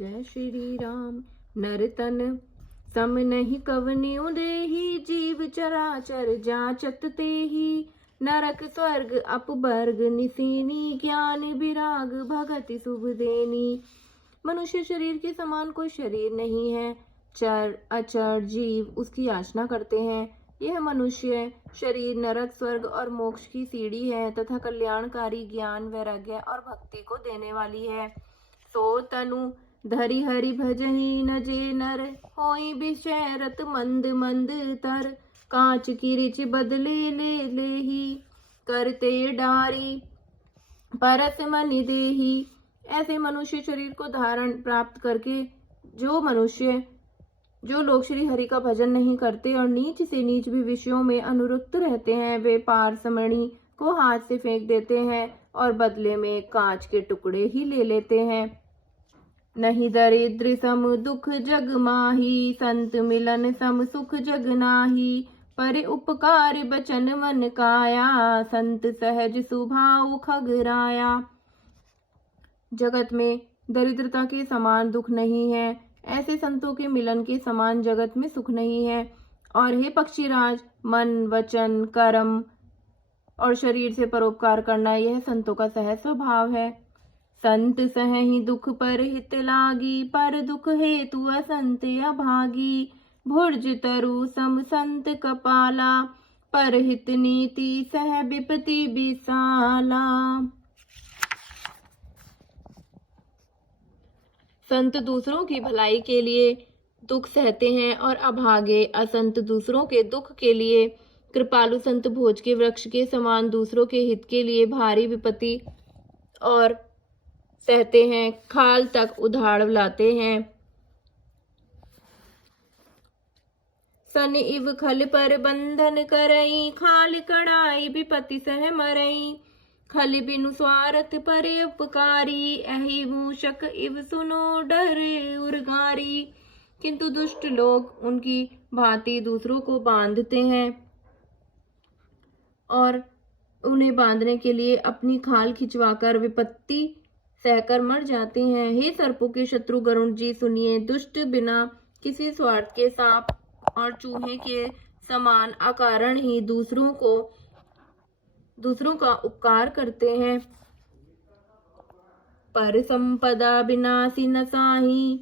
जय श्री राम। नर तन सम नहीं कवन्यु देहि, जीव चराचर जाचत तेहि। नरक स्वर्ग अपवर्ग निसीनी, ज्ञान विराग भगति शुभ देनी। मनुष्य शरीर के समान कोई शरीर नहीं है। चर अचर जीव उसकी याचना करते हैं। यह मनुष्य शरीर नरक स्वर्ग और मोक्ष की सीढ़ी है तथा कल्याणकारी ज्ञान वैराग्य और भक्ति को देने वाली है। सो तनु धरि हरि भजहि, न जे नर होई विषयरत मंद मंद तर। कांच की रिच बदले ले लेहि, करते डारी परस मन देहि। ऐसे मनुष्य शरीर को धारण प्राप्त करके जो लोग श्री हरि का भजन नहीं करते और नीच से नीच भी विषयों में अनुरक्त रहते हैं, वे पारसमणि को हाथ से फेंक देते हैं और बदले में कांच के टुकड़े ही ले लेते हैं। नहीं दरिद्र सम दुख जग माही, संत मिलन सम सुख जग नाही। पर उपकार बचन मन काया, संत सहज सुभाव खगराया। जगत में दरिद्रता के समान दुख नहीं है, ऐसे संतों के मिलन के समान जगत में सुख नहीं है। और हे पक्षीराज, मन वचन कर्म और शरीर से परोपकार करना यह संतों का सहज स्वभाव है। संत सहहि दुख पर हित लागी, पर दुख हेतु असंत अभागी। भुर्ज तरु सम संत कपाला, पर हित नीति सह विपति विशाला। संत दूसरों की भलाई के लिए दुख सहते हैं और अभागे असंत दूसरों के दुख के लिए। कृपालु संत भोज के वृक्ष के समान दूसरों के हित के लिए भारी विपत्ति और सहते हैं, खाल तक उधार लाते हैं। सन इव खल पर बंधन करई, खाल कड़ाई विपत्ति सह मरई। खल बिनु स्वार्थ परे उपकारी, एहि मूषक इव सुनो डर उर्गारी। किंतु दुष्ट लोग उनकी भांति दूसरों को बांधते हैं और उन्हें बांधने के लिए अपनी खाल खिंचवाकर विपत्ति सहकर मर जाते हैं। हे सर्पों के शत्रु गरुण जी सुनिए, दुष्ट बिना किसी स्वार्थ के सांप और चूहे के समान अकारण ही दूसरों का उपकार करते हैं। पर संपदा विनाशी न साही,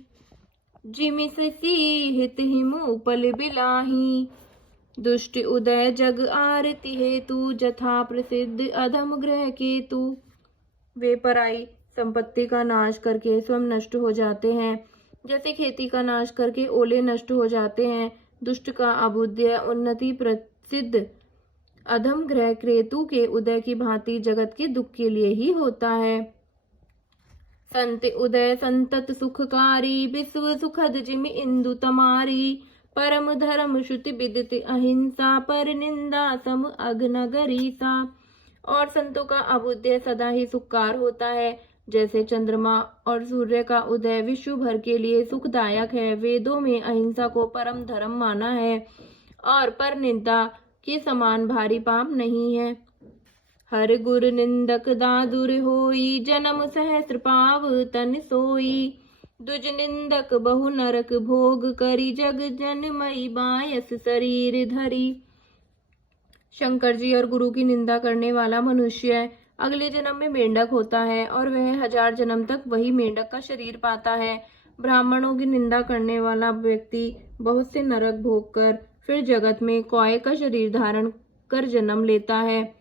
जिमिस सी हित हिमु पल बिलाही। दुष्ट उदय जग आरती हेतु, जथा प्रसिद्ध अधम ग्रह केतु। वे पराई संपत्ति का नाश करके स्वयं नष्ट हो जाते हैं, जैसे खेती का नाश करके ओले नष्ट हो जाते हैं। दुष्ट का अबुद्ध उन्नति प्रसिद्ध अधम ग्रह केतु के उदय की भांति जगत के दुख के लिए ही होता है। संत उदय संतत सुखकारी, विश्व सुखद जिमि इंदु तमारी। परम धर्म श्रुति विदित अहिंसा, पर निंदा सम अघनगरीसा। और संतों का अबुद्ध सदा ही सुखकार होता है, जैसे चंद्रमा और सूर्य का उदय विश्व भर के लिए सुखदायक है। वेदों में अहिंसा को परम धर्म माना है और पर निंदा के समान भारी पाप नहीं है। हर गुर निंदक दादुर होई, जन्म सहस्त्र पाव तन सोई। दुज निंदक बहु नरक भोग करी, जग जन मई बायस शरीर धरी। शंकर जी और गुरु की निंदा करने वाला मनुष्य अगले जन्म में मेंढक होता है और वह 1000 जन्म तक वही मेंढक का शरीर पाता है। ब्राह्मणों की निंदा करने वाला व्यक्ति बहुत से नरक भोग कर फिर जगत में कौए का शरीर धारण कर जन्म लेता है।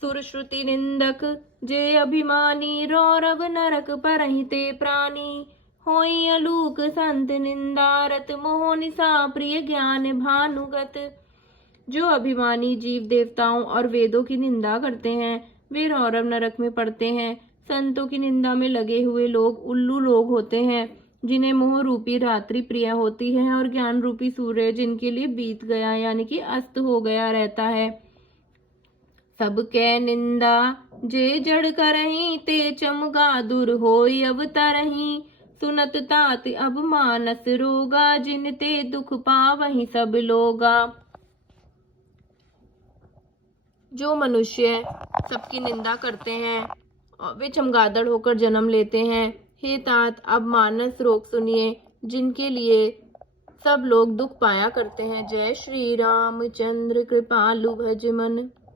सुर श्रुति निंदक जे अभिमानी, रौरव नरक परहिते प्राणी। होई अलूक संत निंदारत, मोह निशा प्रिय ज्ञान भानुगत। जो अभिमानी जीव देवताओं और वेदों की निंदा करते हैं, वे रौरव नरक में पड़ते हैं। संतों की निंदा में लगे हुए लोग उल्लू लोग होते हैं, जिन्हें मोह रूपी रात्रि प्रिय होती है और ज्ञान रूपी सूर्य जिनके लिए बीत गया यानी कि अस्त हो गया रहता है। सबके निंदा जे जड़ करही, ते चमगा दूर होई अवतरही। सुनत तात अब मानस रोगा, जिन ते दुख पावहि सब लोगा। जो मनुष्य सबकी निंदा करते हैं वे चमगादड़ होकर जन्म लेते हैं। हे तात, अब मानस रोग सुनिए, जिनके लिए सब लोग दुख पाया करते हैं। जय श्री रामचंद्र कृपालु भज मन।